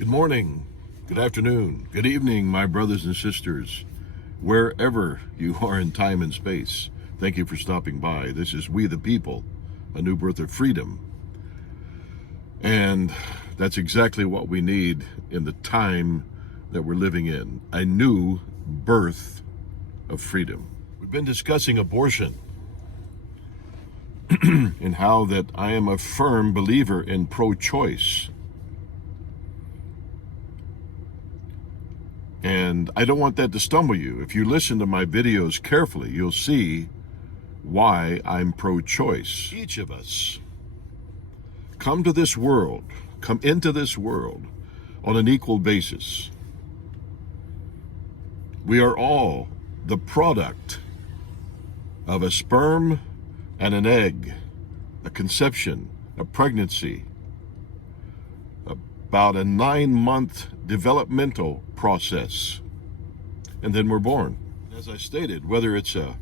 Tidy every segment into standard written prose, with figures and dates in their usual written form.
Good morning, good afternoon, good evening, my brothers and sisters, wherever you are in time and space. Thank you for stopping by. This is We the People, a new birth of freedom. And that's exactly what we need in the time that we're living in, a new birth of freedom. We've been discussing abortion and how that I am a firm believer in pro-choice. And I don't want that to stumble you. If you listen to my videos carefully, you'll see why I'm pro-choice. Each of us come into this world on an equal basis. We are all the product of a sperm and an egg, a conception, a pregnancy, about a 9-month developmental process, and then we're born. As I stated, whether it's a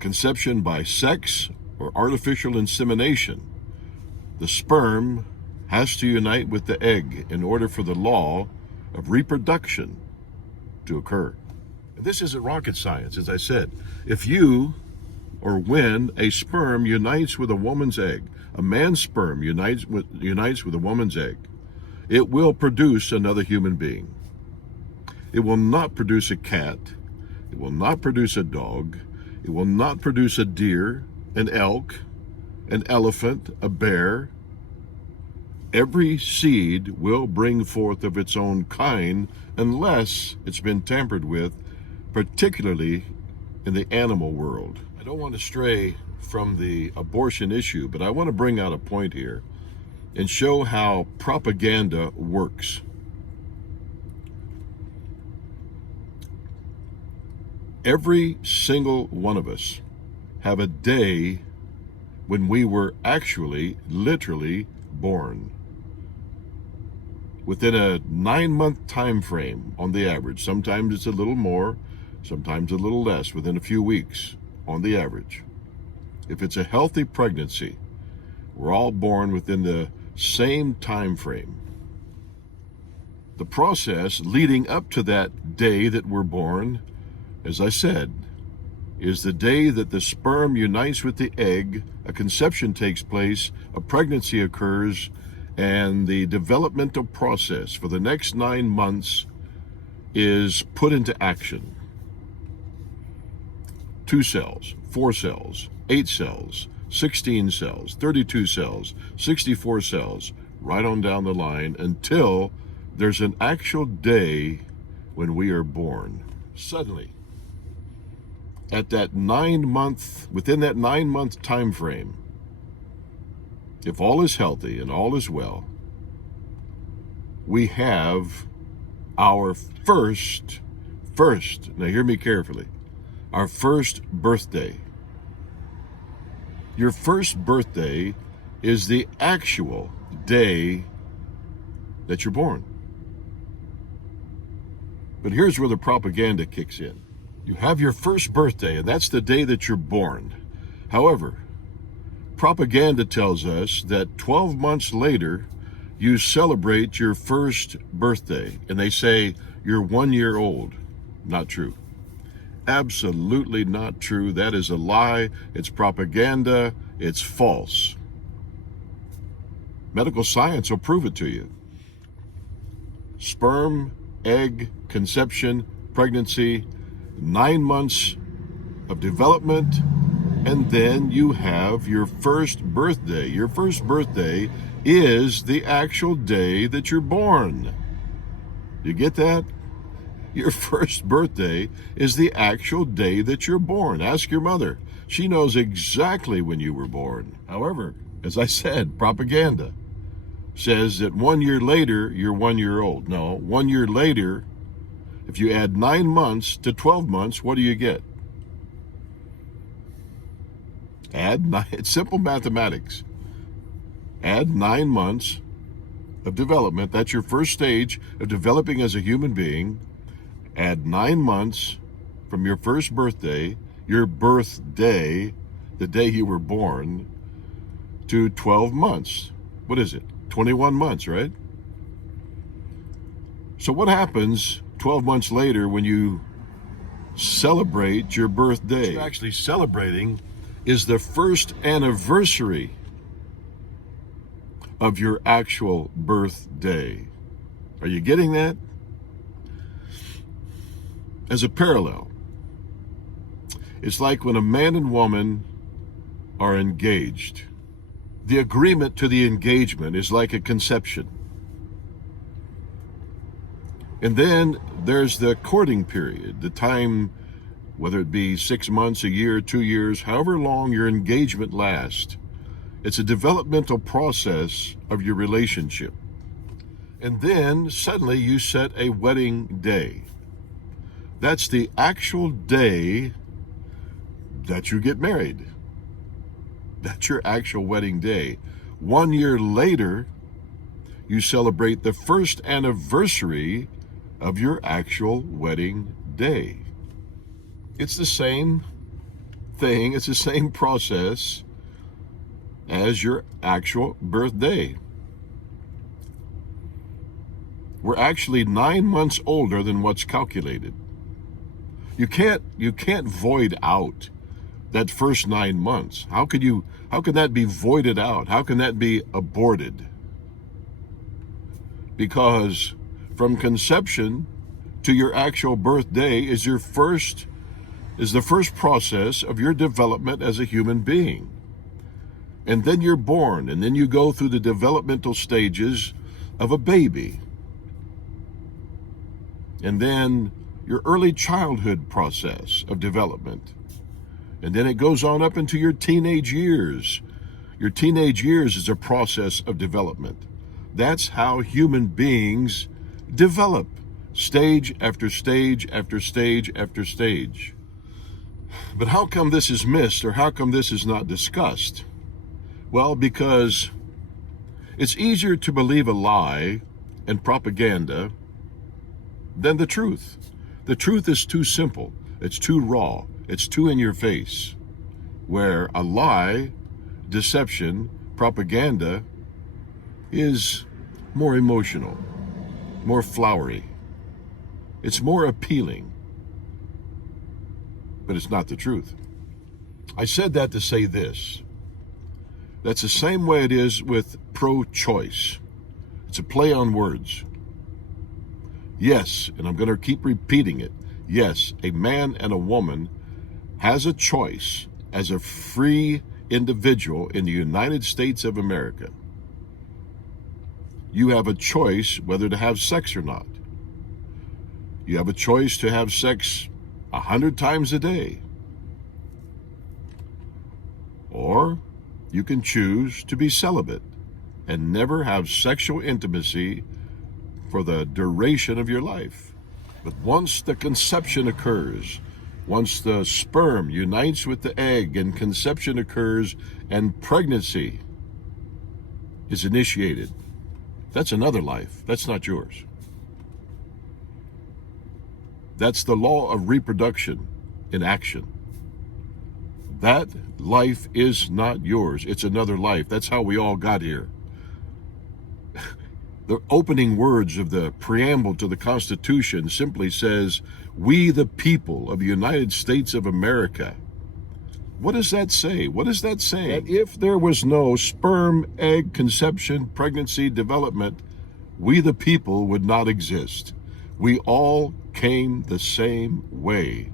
conception by sex or artificial insemination, the sperm has to unite with the egg in order for the law of reproduction to occur. And this isn't rocket science, as I said. If you or when a sperm unites with a woman's egg, a man's sperm unites with a woman's egg, it will produce another human being. It will not produce a cat. It will not produce a dog. It will not produce a deer, an elk, an elephant, a bear. Every seed will bring forth of its own kind unless it's been tampered with, particularly in the animal world. I don't want to stray from the abortion issue, but I want to bring out a point here and show how propaganda works. Every single one of us have a day when we were actually, literally born. Within a 9-month time frame on the average. Sometimes it's a little more, sometimes a little less, within a few weeks on the average. If it's a healthy pregnancy, we're all born within the same time frame. The process leading up to that day that we're born, as I said, is the day that the sperm unites with the egg, a conception takes place, a pregnancy occurs, and the developmental process for the next 9 months is put into action. 2 cells, 4 cells, 8 cells, 16 cells, 32 cells, 64 cells, right on down the line until there's an actual day when we are born. Suddenly, within that 9-month time frame, if all is healthy and all is well, we have our first, now hear me carefully, our first birthday. Your first birthday is the actual day that you're born. But here's where the propaganda kicks in. You have your first birthday, and that's the day that you're born. However, propaganda tells us that 12 months later, you celebrate your first birthday, and they say you're 1 year old. Not true. Absolutely not true. That is a lie. It's propaganda. It's false. Medical science will prove it to you. Sperm, egg, conception, pregnancy, 9 months of development, and then you have your first birthday. Your first birthday is the actual day that you're born. You get that? Your first birthday is the actual day that you're born. Ask your mother. She knows exactly when you were born. However, as I said, propaganda says that 1 year later, you're 1 year old. No, 1 year later, if you add 9 months to 12 months, what do you get? It's simple mathematics. Add 9 months of development. That's your first stage of developing as a human being. Add 9 months from your first birthday, your birthday, the day you were born, to 12 months. What is it? 21 months, right? So what happens 12 months later when you celebrate your birthday? What you're actually celebrating is the first anniversary of your actual birthday. Are you getting that? As a parallel, it's like when a man and woman are engaged. The agreement to the engagement is like a conception. And then there's the courting period, the time, whether it be 6 months, a year, 2 years, however long your engagement lasts. It's a developmental process of your relationship. And then suddenly you set a wedding day. That's the actual day that you get married. That's your actual wedding day. 1 year later, you celebrate the first anniversary of your actual wedding day. It's the same thing, it's the same process as your actual birthday. We're actually 9 months older than what's calculated. You can't void out that first 9 months. How can that be voided out? How can that be aborted? Because from conception to your actual birthday is the first process of your development as a human being. And then you're born, and then you go through the developmental stages of a baby. And then your early childhood process of development. And then it goes on up into your teenage years. Your teenage years is a process of development. That's how human beings develop, stage after stage after stage after stage. But how come this is missed, or how come this is not discussed? Well, because it's easier to believe a lie and propaganda than the truth. The truth is too simple. It's too raw. It's too in your face. Where a lie, deception, propaganda is more emotional, more flowery. It's more appealing. But it's not the truth. I said that to say this. That's the same way it is with pro-choice. It's a play on words. Yes, and I'm going to keep repeating it. Yes, a man and a woman has a choice as a free individual in the United States of America. You have a choice whether to have sex or not. You have a choice to have sex 100 times a day. Or you can choose to be celibate and never have sexual intimacy for the duration of your life. But once the conception occurs, once the sperm unites with the egg and conception occurs and pregnancy is initiated, that's another life. That's not yours. That's the law of reproduction in action. That life is not yours. It's another life. That's how we all got here. The opening words of the preamble to the Constitution simply says, "We the people of the United States of America." What does that say? What is that saying? That if there was no sperm, egg, conception, pregnancy, development, we the people would not exist. We all came the same way.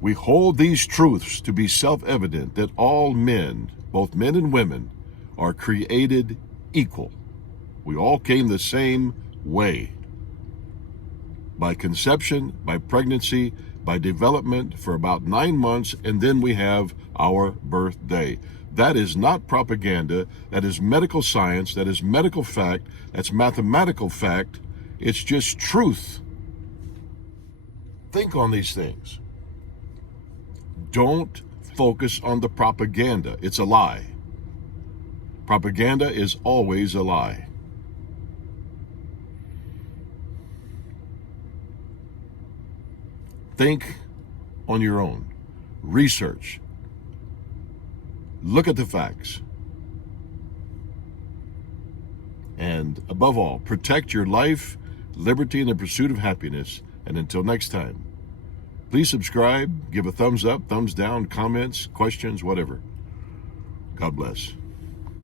We hold these truths to be self-evident that all men, both men and women, are created equal. We all came the same way. By conception, by pregnancy, by development for about 9 months, and then we have our birthday. That is not propaganda. That is medical science. That is medical fact. That's mathematical fact. It's just truth. Think on these things. Don't focus on the propaganda. It's a lie. Propaganda is always a lie. Think on your own. Research. Look at the facts. And above all, protect your life, liberty, and the pursuit of happiness. And until next time, please subscribe, give a thumbs up, thumbs down, comments, questions, whatever. God bless.